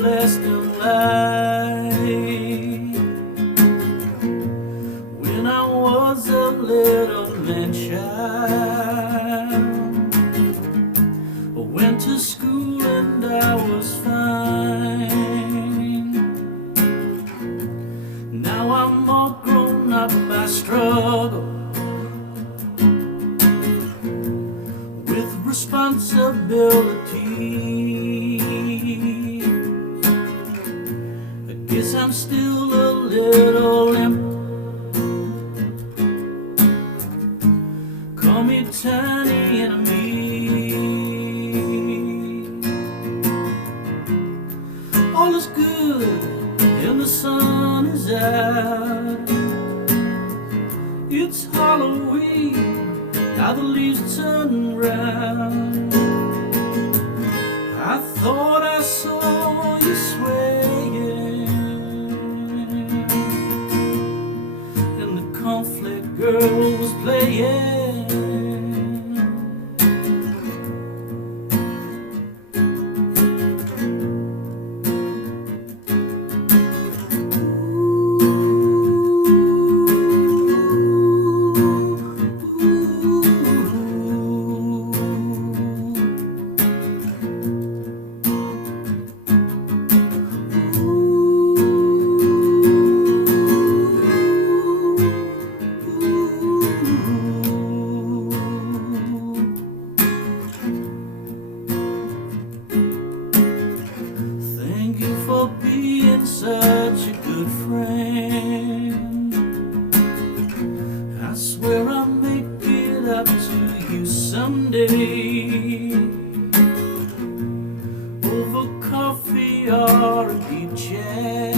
everlasting light. When I was a little man child, I went to school and I was fine. Now I'm all grown up, I struggle with responsibility. I guess I'm still a little imp. Call me tiny enemy. All is good and the sun is out. It's Halloween, now the leaves turn round. I thought I saw you swaying, and the cornflake girl was playing. Thank you for being such a good friend. I swear I'll make it up to you someday, over coffee or a deep chat.